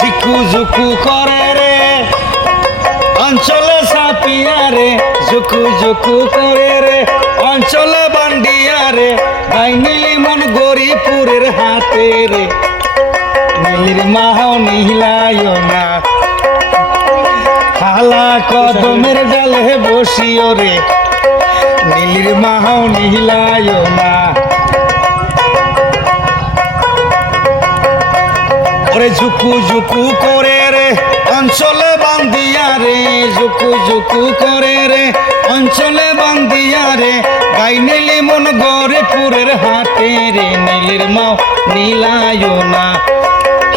ঝিকু ঝুকু করে রে অঞ্চলে সাপিয়া রে, ঝুকু ঝুকু করে রে অঞ্চলে বান্ডিয়া রে, ভাই নীলি মন গরিপুরের হাতে রে, নীলির মাও নিহিলায় না, হালা কদমের ডালে বসিও রে, নীলির মাও নিহিলায় না। ওরে ঝুকু ঝুকু করে রে অঞ্চলে বান্দিয়া রে, ঝুকু ঝুকু করে রে অঞ্চলে বান্দিয়া রে, গাই নীলি মন গরিপুরের হাতে রে, নীলির মাও নীলায় না,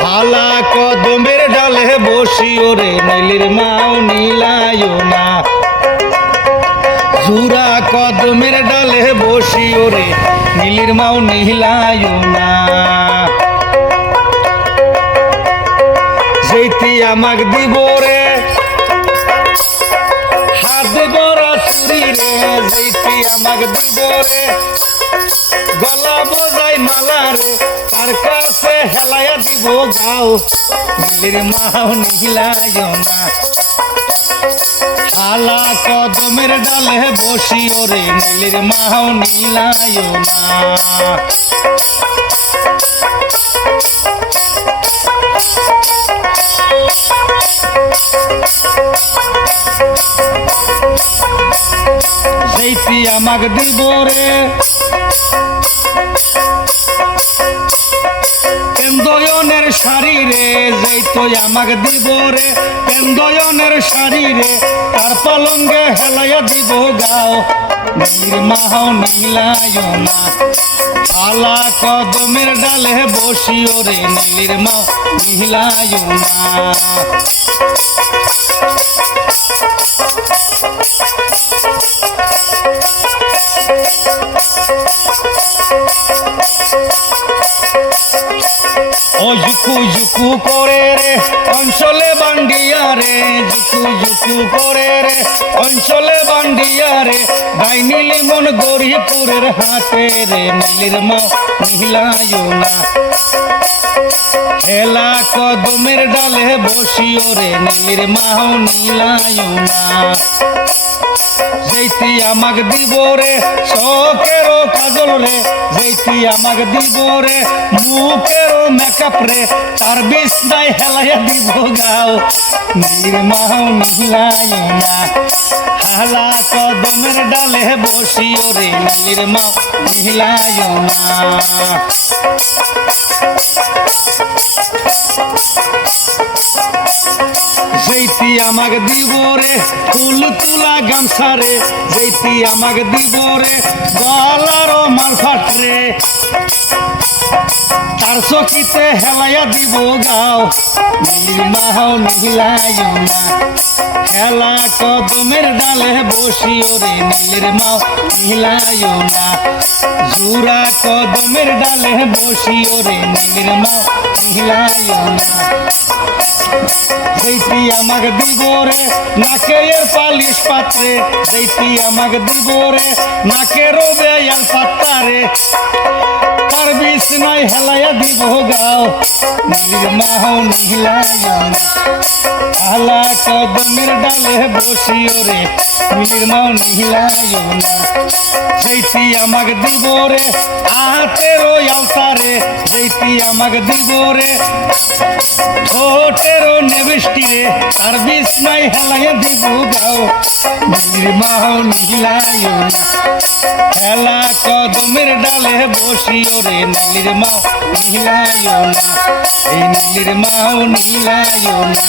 হালা কদমের ডালে বসিও রে, নীলির মাও নীলায় না, জুরা কদমের ডালে বসিও রে, নীলির মাও নীলায় না। যেইতি আমাক দিব রে হাত গড়া চুরি রে, যেইতি আমাক দিব রে গলা বজাই মালা রে, তার কাছে হেলাইয়া দিব গাও, নীলির মাও নিহিলায় না, হালা কদমের ডালে বসিও রে, নীলির মাও নীলায় না। যেইতি আমাক দিব রে কেন্দয়নের শাড়ি রে, যেইতো আমাক দিব রে কেন্দয়নের শাড়ি রে, তার পালঙ্গে হেলাইয়া দিব গাও, নীলির মাও নীলায় না, হালা কদমের ডালে বসিও রে, নীলির মাও নীলায় না। ও ঝুকু ঝুকু করে রে অঞ্চলে বান্ডিয়া রে, ঝুকু ঝুকু করে রে অঞ্চলে বান্ডিয়া রে, গাই নীলি মন গরিপুরের হাতে রে, নীলির মাও নীলায় না, হেলা কদমের ডালে বসিও রে, নীলির মাও নীলায় না। যেইতি আমাক দিব রে চোখেরও কাজল রে, যেইতি আমাক দিব রে মুখেরও মেকআপ রে, তার বিছনায় হেলাইয়া দিব গাও, নীলির মাও নীলায় না, হালা কদমের ডালে বসিও রে, নীলির মাও নীলায় না। যেইতি আমাক দিব রে ফুল তুলা গামছা রে, যেইতি আমাক দিব রে গলারও মারফাট রে, তার চকিতে হেলাইয়া দিব গাও, নীলির মাও নীলায় না, হেলা কদমের ডালে বসিও রে, নীলির মাও নীলায় না, জুরা কদমের ডালে বসিও রে, নীলির মাও নীলায় না। যেইতি আমাক দিব রে নাকের পালিশ পাত্রে, যেইতি আমাক দিব রে নাকের বেয়াল পাত্তা রে, তার বিছনায় হেলাইয়া দিব গাও, নীলির মাও নীলায় না, হালা কদমের ডালে বসিও রে, নীলির মাও নীলায় না। যেইতি আমাক দিব রে হাতেরও আলতা রে, যেইতি আমাক দিব রে ঠোঁটেরও নেবিষ্টি রে, তার বিছনায় হেলাইয়া দিব গাও, নীলির মাও নীলায় না, হেলা কদমের ডালে বসিও রে, নীলির মাও নীলায় না, এই নীলির মাও নীলায় না।